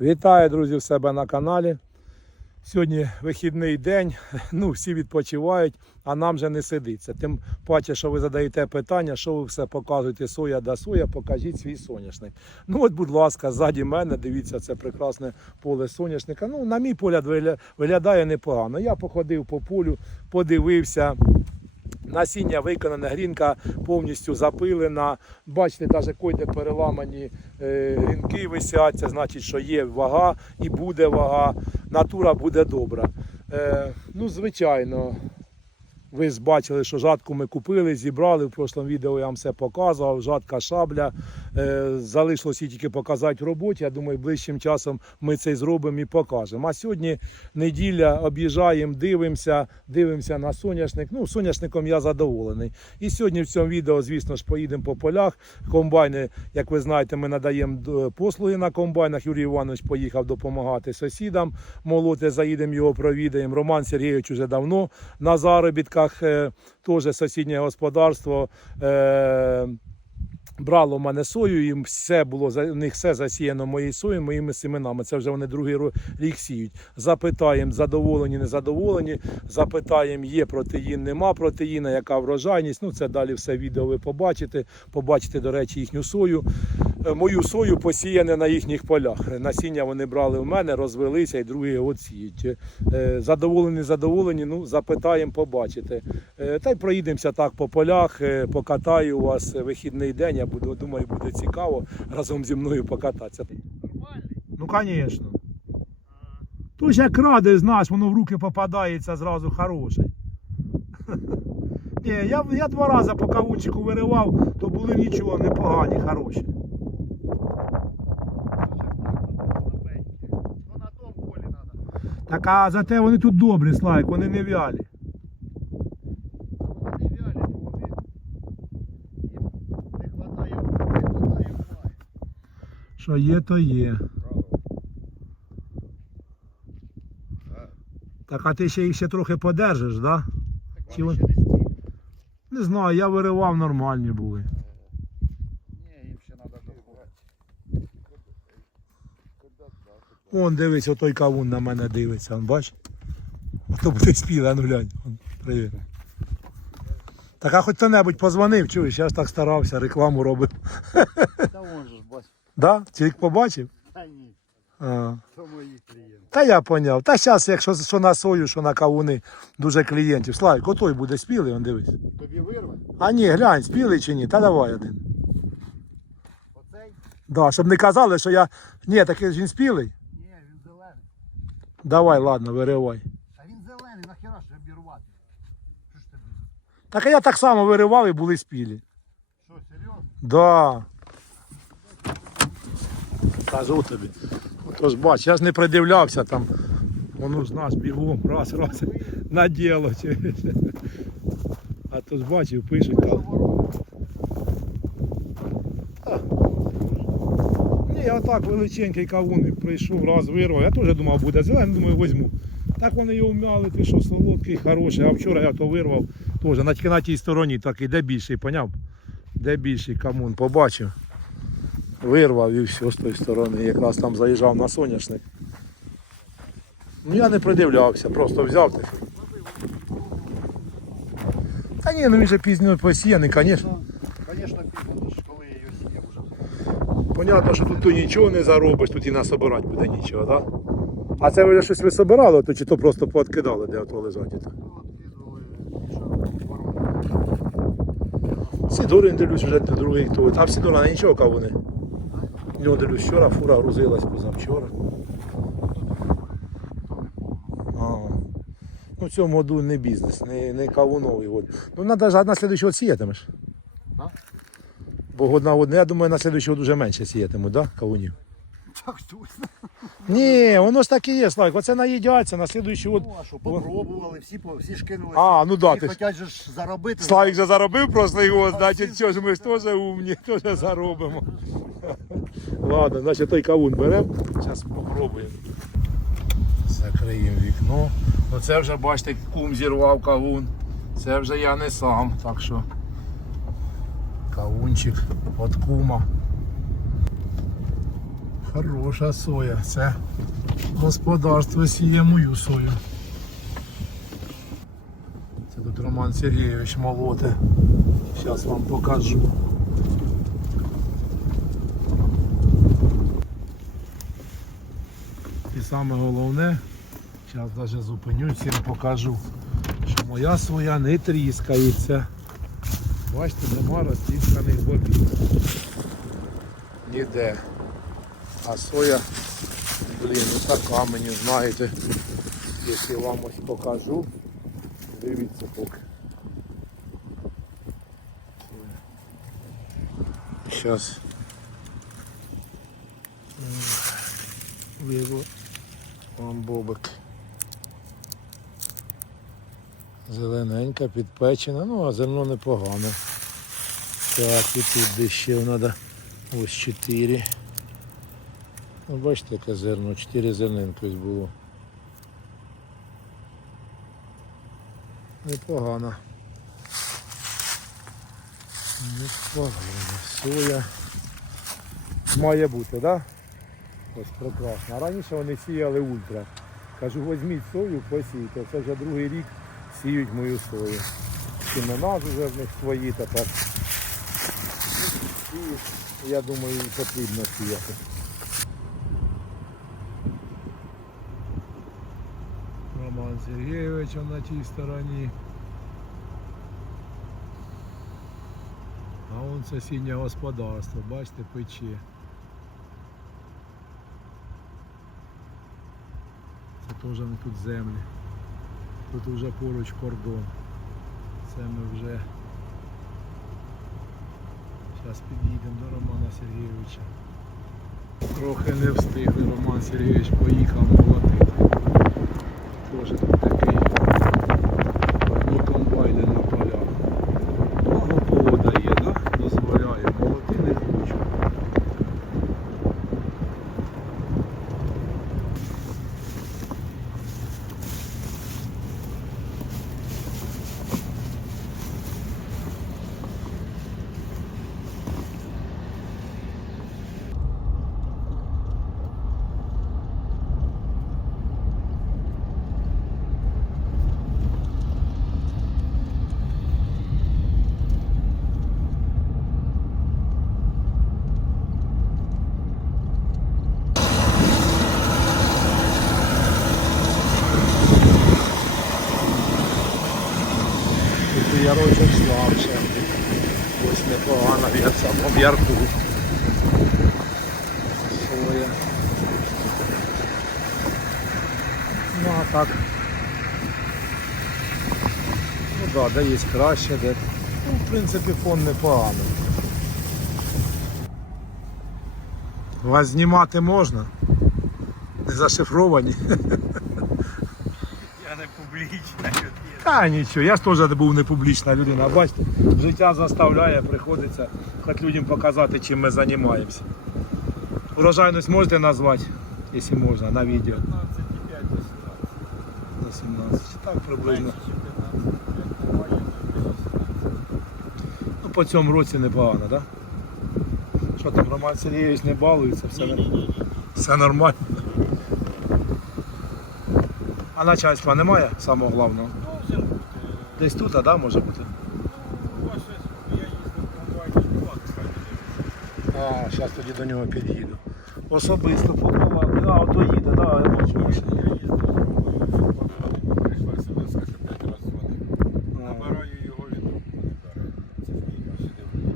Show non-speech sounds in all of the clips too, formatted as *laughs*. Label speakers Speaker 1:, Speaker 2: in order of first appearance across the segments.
Speaker 1: Вітаю, друзі, в себе на каналі. Сьогодні вихідний день, *laughs* ну всі відпочивають, а нам же не сидиться. Тим паче, що ви задаєте питання, що ви все показуєте соя да соя, покажіть свій соняшник. Ну от, будь ласка, ззаді мене, дивіться, це прекрасне поле соняшника. Ну, на мій погляд, виглядає непогано. Я походив по полю, подивився. Насіння виконане, грінка повністю запилена. Бачите, навіть койде переламані е, грінки висять. Це значить, що є вага і буде вага. Натура буде добра. Е, ну, звичайно, ви ж бачили, що жатку ми купили, зібрали. В прошлому відео я вам все показував. Жатка шабля. Е, залишилось її тільки показати в роботі. Я думаю, ближчим часом ми це зробимо і покажемо. А сьогодні неділя, об'їжджаємо, дивимося, дивимося на соняшник. Ну, соняшником я задоволений. І сьогодні в цьому відео, звісно ж, поїдемо по полях. Комбайни, як ви знаєте, ми надаємо е, послуги на комбайнах. Юрій Іванович поїхав допомагати сусідам. Молоти, заїдемо його провідаємо. Роман Сергійович уже давно на заробітках. Е, Теж сусіднє господарство. Е, брало в мене сою, їм все було у них все засіяно моєю соєю, моїми семенами. Це вже вони другий рік сіють. Запитаємо, задоволені, незадоволені. Запитаємо, є протеїн, нема протеїна, яка врожайність. Ну це далі все відео ви побачите. Побачите, до речі, їхню сою. Е, Мою сою посіяне на їхніх полях. Насіння вони брали в мене, розвелися і другий от сіють. Е, Задоволені, задоволені. Ну запитаємо, побачите. Та й проїдемося так по полях, е, покатаю у вас вихідний день. Я буду, думаю, буде цікаво разом зі мною покататися. Ну, звісно. Тут як ради, знаєш, воно в руки попадається зразу хороше. *laughs* Ні, я, я два рази по кавунчику виривав, то були нічого, непогані, хороші.
Speaker 2: Ну на том полі треба.
Speaker 1: Так а зате вони тут добрі, Слайк, вони не вялі.
Speaker 2: Вони не вялі, бо вони не хватає, не хватає влаги.
Speaker 1: Що є, то є. Так, а ти ще їх ще трохи подержиш, так? Да?
Speaker 2: Так
Speaker 1: Чи
Speaker 2: вони. Не
Speaker 1: знаю, я виривав нормальні були.
Speaker 2: Ні, їм ще треба доходити.
Speaker 1: Вон дивись, отой кавун на мене дивиться, он бач? Ото буде спіле, ну глянь. Вон, привіт. Так а хоч хто-небудь позвонив, чуєш, я ж так старався, рекламу робив.
Speaker 2: Та вон же ж бач.
Speaker 1: Да? Чоловік побачив?
Speaker 2: Та ні,
Speaker 1: А.
Speaker 2: то мої клієнти.
Speaker 1: Та я поняв. Та зараз, якщо що на сою, що на кавуни, дуже клієнтів. Славік, отой буде спілий, он дивись.
Speaker 2: Тобі вирве?
Speaker 1: А ні, глянь, спілий чи ні, та давай один.
Speaker 2: Оцей?
Speaker 1: Да, щоб не казали, що я. Ні, так він спілий. Давай, ладно, виривай.
Speaker 2: А він зелений, нахера ж обірвати? Що ж тобі?
Speaker 1: Так а я так само виривав і були спілі.
Speaker 2: Що, серйозно?
Speaker 1: Да. Кажу тобі. Тож бач, я ж не придивлявся там. Воно ж наш бігом, раз, раз, на діло. *laughs* А то ж бачив, пишуть там. Ні, я так величенький кавун прийшов, раз вирвав. Я теж думав, буде зелений, думаю, візьму. Так вони його вмяли, ти що солодкий, хороший. А вчора я то вирвав теж на, на тій стороні, так і де більший, поняв? Де більший камун, побачив. Вирвав і все з тої сторони. Якраз там заїжджав на соняшник. Ну я не придивлявся, просто взяв ти. Та ні, ну він же пізньо посіяний, звісно.
Speaker 2: Звісно, пізно, ж коли я її сіяв уже.
Speaker 1: Понятно, що тут ти нічого не заробиш, тут і насобирати буде нічого, так? А це ви вже щось ви собирали, то чи то просто пооткидали, де ото лежать? ото? Сідорин дивлюсь вже до другий хто. А в Сідора нічого кавуни. В нього дивлюсь, вчора фура грузилась позавчора. Ну в цьому году не бізнес, не, не кавуновий. Ну треба ж на слідуючий сіятимеш. Бо год на ну, я думаю, на слідуючий год вже менше сіятимуть, да, кавунів?
Speaker 2: Так точно.
Speaker 1: Ні, воно ж так і є, Славик, оце наїдяться, на слідуючий год.
Speaker 2: Ну, а що, попробували, всі, по- всі ж кинули.
Speaker 1: А, ну да,
Speaker 2: всі
Speaker 1: ти ж-
Speaker 2: хочуть же ж заробити.
Speaker 1: Славік же заробив прошлий год, значить, що ж ми ж теж умні, *laughs* теж заробимо. Ладно, значить той кавун беремо. Зараз спробуємо. Закриємо вікно. Ну це вже, бачите, кум зірвав кавун. Це вже я не сам, так що кавунчик від кума. Хороша соя. Це господарство сіє мою сою. Це тут Роман Сергійович молоте. Зараз вам покажу. І саме головне, зараз навіть зупинюся і покажу, що моя своя не тріскається. Бачите, нема розтрісканих бобів. Ніде. А соя, блін, ну така мені, знаєте, якщо вам ось покажу, дивіться поки. Зараз. Виву вам бобик. Зелененька, підпечена, ну а зерно непогане. Так, і тут десь ще треба ось 4. Ну, бачите, яке зерно, 4 зернинки ось було. Непогано. Непогано. Соя. Має бути, так? Да? Ось прекрасно. Раніше вони сіяли ультра. Кажу, візьміть сою, посійте. Це вже другий рік сіють мою сою. Семена вже в них свої тепер. І я думаю, потрібно сіяти. Роман Сергійович на тій стороні. А он сусіднє господарство, бачите, пече. Це теж тут землі. Тут вже поруч кордон. Це ми вже зараз під'їдемо до Романа Сергійовича. Трохи не встигли, Роман Сергійович поїхав молотити. Тоже тут такий одні комбайни на полях. Того погода є, да? дозволяє, молоти не хочу. Тут ярочок. Ось непогано, я в самому ярку. Ну а так. Ну да, де є краще, де. Ну, в принципі, фон непоганий. Вас знімати можна? Не зашифровані.
Speaker 3: Я не публічна людина.
Speaker 1: Та нічого, я ж теж був не публічна людина. Бачите, життя заставляє, приходиться хоч людям показати, чим ми займаємося. Урожайність можете назвати, якщо можна, на відео.
Speaker 3: 15,5 до 17.
Speaker 1: До 17. Так приблизно.
Speaker 3: Менше, чи 15,5 немає, ну, до 18.
Speaker 1: Ну, по цьому році непогано, так? Да? Що там, Роман Сергійович не балується, все, нормально. все нормально. А начальства немає, самого головного. Десь тут, а да, може бути?
Speaker 3: Ну, я.
Speaker 1: А, зараз тоді до нього під'їду. Особисто поклала. А, ото їде, да, я бачу.
Speaker 3: Я
Speaker 1: бачу.
Speaker 3: їздив прийшла сюди, скаже, 5 разів дзвонив. Набираю його, він трубку не бере. Це ж сюди в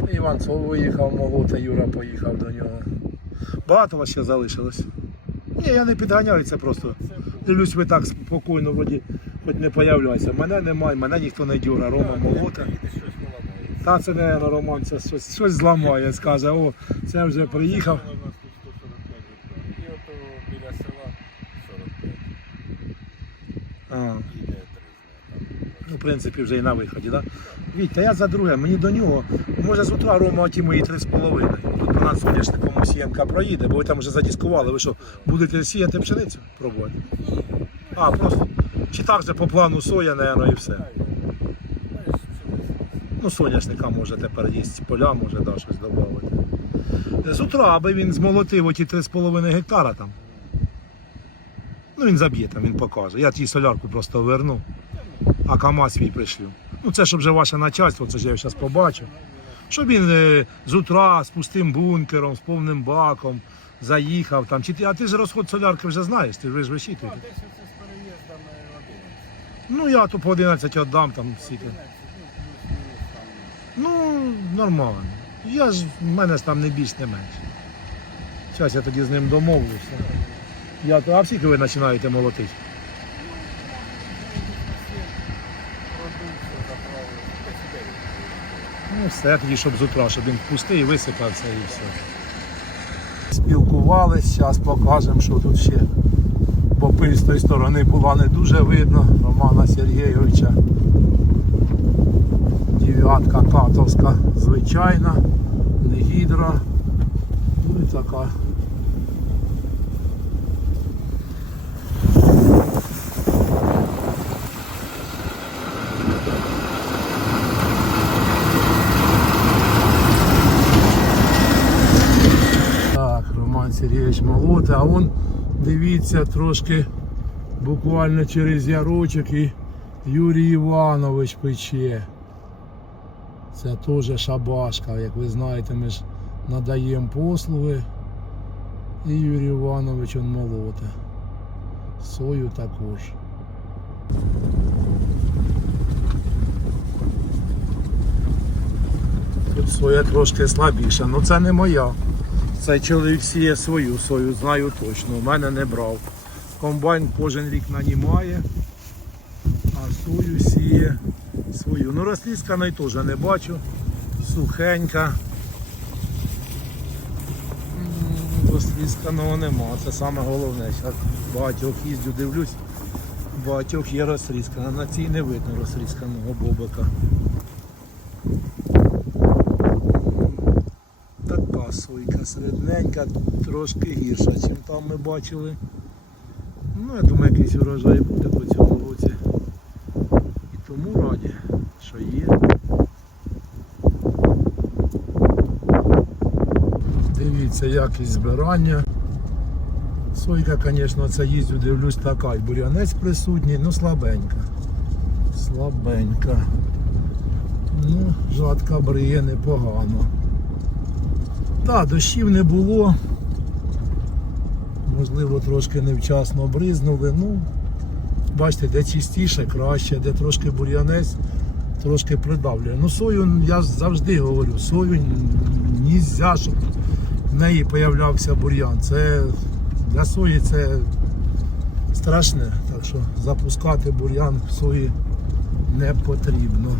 Speaker 3: Лотус.
Speaker 1: Іванцов виїхав, молота, Юра поїхав до нього. Багато вас ще залишилось? Ні, я не підганяю, це просто. Дивлюсь, ви так спокійно, вроді, хоч не появляється. Мене немає, мене ніхто не дюра, Рома молота. Та це не Роман, це щось, щось зламає, скаже, о, це вже приїхав.
Speaker 3: Це у нас тут 145 гектарів. І ото біля села 45.
Speaker 1: А, ну, в принципі, вже і на виході, так? Да? Віть, та я за друге, мені до нього. Може з утра Рома ті мої три з половиною. Тут понад соняшником сіянка проїде, бо ви там вже задіскували. Ви що, будете сіяти пшеницю? Пробувати? А, просто. Чи так же по плану соя, наверное, і все. Ну, соняшника може тепер є поля, може да, щось додати. З утра, аби він змолотив оті 3,5 гектара там. Ну він заб'є там, він покаже. Я ті солярку просто верну, а КАМАЗ свій пришлю. Ну це щоб вже ваше начальство, це ж я зараз побачу. Щоб він е, з утра з пустим бункером, з повним баком заїхав там. А ти ж розход солярки вже знаєш, ти ж ви Ну я то по 11 віддам там скільки.
Speaker 3: Ну.
Speaker 1: Нормально. Я ж в мене ж там не більш, не менше. Зараз я тоді з ним домовлюся. Я, а всіх ви починаєте молотити? Ну, все тоді, щоб з утра, щоб він пустий, висипався і все. Спілкувались, зараз покажемо, що тут ще. Бо з тої сторони була не дуже видно. Романа Сергійовича. Дев'ятка катовська, звичайна, не гідра. Ну і така. Сергійович молоте, а он дивіться трошки буквально через ярочок і Юрій Іванович пече. Це теж шабашка, як ви знаєте, ми ж надаємо послуги. І Юрій Іванович он молоте. Сою також. Тут соя трошки слабіша, але це не моя. Цей чоловік сіє свою сою, знаю точно. У мене не брав. Комбайн кожен рік нанімає, а сою сіє свою. Ну розлісканої теж не бачу. Сухенька. Розлісканого нема. Це саме головне. Зараз багатьох їздю дивлюсь. Багатьох є розрізкана. На цій не видно розрізканого бобика. Така сойка середненька, трошки гірша, ніж там ми бачили. Ну, я думаю, якийсь урожай буде по цьому році. І тому раді, що є. Дивіться, якість збирання. Сойка, звісно, це їздю, дивлюсь, така. І бурянець присутній, ну слабенька. Слабенька. Ну, жатка бриє непогано. Так, дощів не було. Можливо, трошки невчасно бризнули. Ну, бачите, де чистіше, краще, де трошки бур'янець, трошки придавлює. Ну, сою, я завжди говорю, сою нельзя, щоб в неї появлявся бур'ян. Це для сої це страшне. Так що запускати бур'ян в сої не потрібно.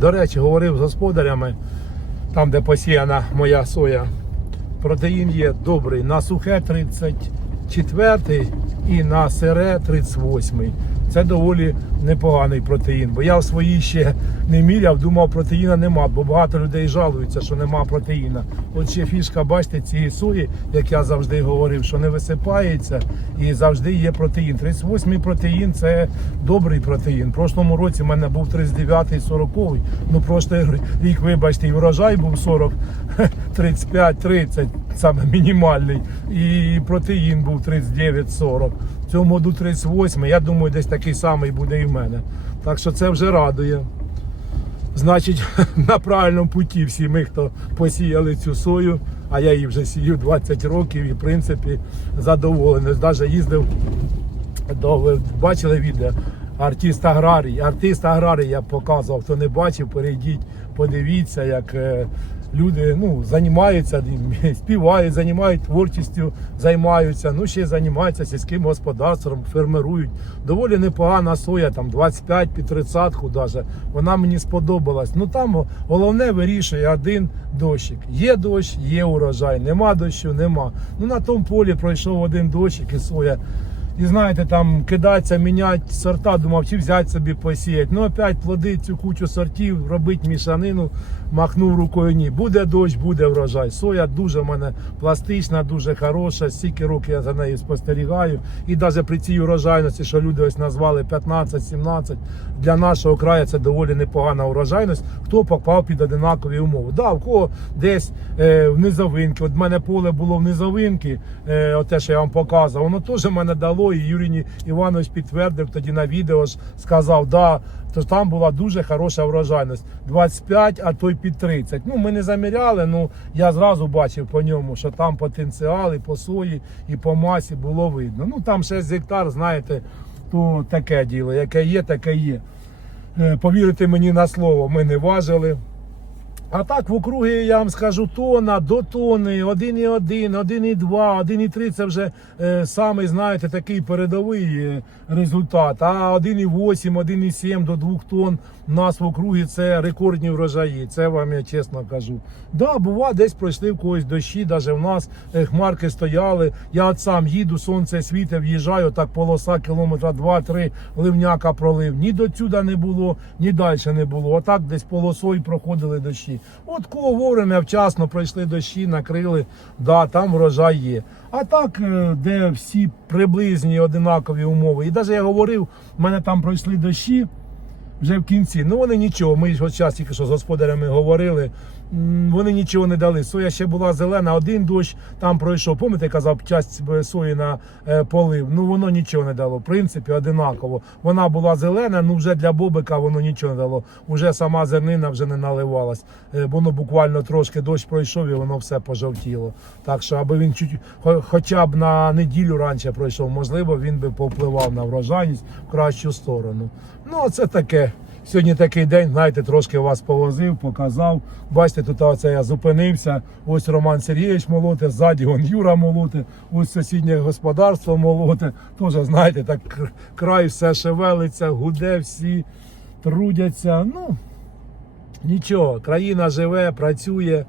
Speaker 1: До речі, говорив з господарями, там, де посіяна моя соя. Протеїн є добрий на сухе 34 і на сире 38. Це доволі непоганий протеїн. Бо я в своїй ще не міряв, думав, протеїна нема, бо багато людей жалуються, що нема протеїна. От ще фішка, бачите, цієї сої, як я завжди говорив, що не висипається і завжди є протеїн. 38 протеїн це добрий протеїн. В прошлому році в мене був 39 40 Ну прошлий рік, вибачте, і врожай був 40, 35, 30, саме мінімальний. І протеїн був 39-40. Цьому году 38. Я думаю, десь такий самий буде і в мене. Так що це вже радує. Значить, *laughs* на правильному путі всі ми, хто посіяли цю сою, а я її вже сію 20 років і в принципі задоволений. Навіть їздив до бачили відео. Артист аграрій. Артист аграрій я показував. Хто не бачив, перейдіть, подивіться, як е, люди ну, займаються, співають, займають творчістю, займаються, ну ще займаються сільським господарством, фермерують. Доволі непогана соя, там 25 під 30 даже. Вона мені сподобалась. Ну там головне вирішує один дощик. Є дощ, є урожай, нема дощу, нема. Ну на тому полі пройшов один дощик і соя. І знаєте, там кидаться, міняти сорта, думав, чи взяти собі посіяти. Ну опять плодить цю кучу сортів, робить мішанину, махнув рукою. Ні, буде дощ, буде врожай. Соя дуже в мене пластична, дуже хороша. Стільки років я за нею спостерігаю. І навіть при цій урожайності, що люди ось назвали 15-17, для нашого краю це доволі непогана урожайність. Хто попав під одинакові умови? Да, в кого десь е, в низовинки. От в мене поле було в низовинки, е, оте, що я вам показував, воно теж мене дало. І Юрій Іванович підтвердив тоді на відео сказав, да, то там була дуже хороша врожайність. 25, а то й під 30. Ну, ми не заміряли, ну я зразу бачив по ньому, що там потенціал і по сої, і по масі було видно. Ну там 6 гектар, знаєте, то таке діло, яке є, таке є. Повірте мені на слово, ми не важили. А так в округі я вам скажу тона до тони, 1,1, 1,2, 1,3 це вже е, самий, знаєте, такий передовий е, результат. А 1,8, 1,7 до 2 тонн у нас в округі це рекордні врожаї. Це вам я чесно кажу. Да, бува, десь пройшли в когось дощі, навіть в нас е, хмарки стояли. Я от сам їду, сонце світе, в'їжджаю, так полоса кілометра 2-3 ливняка пролив. Ні до сюди не було, ні далі не було. Отак десь полосою проходили дощі. От кого вовремя вчасно пройшли дощі, накрили, да, там врожай є. А так, е, де всі приблизні одинакові умови. І навіть я говорив, в мене там пройшли дощі вже в кінці. Ну вони нічого. Ми ж от час тільки що з господарями говорили. Вони нічого не дали. Соя ще була зелена, один дощ там пройшов. Пам'ятаєте, я казав, часть сої на е, полив. Ну воно нічого не дало. В принципі, одинаково. Вона була зелена, ну вже для бобика воно нічого не дало. Уже сама зернина вже не наливалась. Е, Воно буквально трошки дощ пройшов і воно все пожовтіло. Так що, аби він чуть хо- хоча б на неділю раніше пройшов, можливо, він би повпливав на врожайність в кращу сторону. Ну, це таке. Сьогодні такий день, знаєте, трошки вас повозив, показав. Бачите, тут оце я зупинився. Ось Роман Сергійович молоте, ззаді он Юра молоте, ось сусіднє господарство молоте. Тож, знаєте, так край все шевелиться, гуде, всі трудяться. Ну, Нічого, країна живе, працює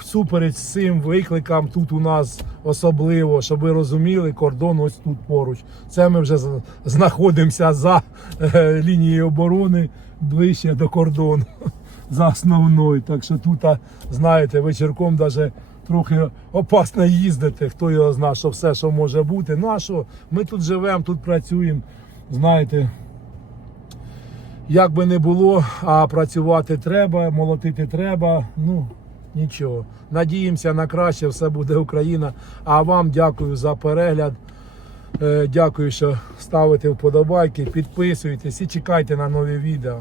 Speaker 1: всупереч цим викликам тут у нас особливо, щоб ви розуміли, кордон ось тут поруч. Це ми вже знаходимося за е, лінією оборони ближче до кордону, *laughs* за основною. Так що тут, знаєте, вечірком навіть трохи опасно їздити. Хто його знає, що все, що може бути. Ну а що, ми тут живемо, тут працюємо. Знаєте, як би не було, а працювати треба, молотити треба. Ну нічого. Надіємося на краще, все буде Україна. А вам дякую за перегляд. Е, Дякую, що ставите вподобайки, підписуйтесь і чекайте на нові відео.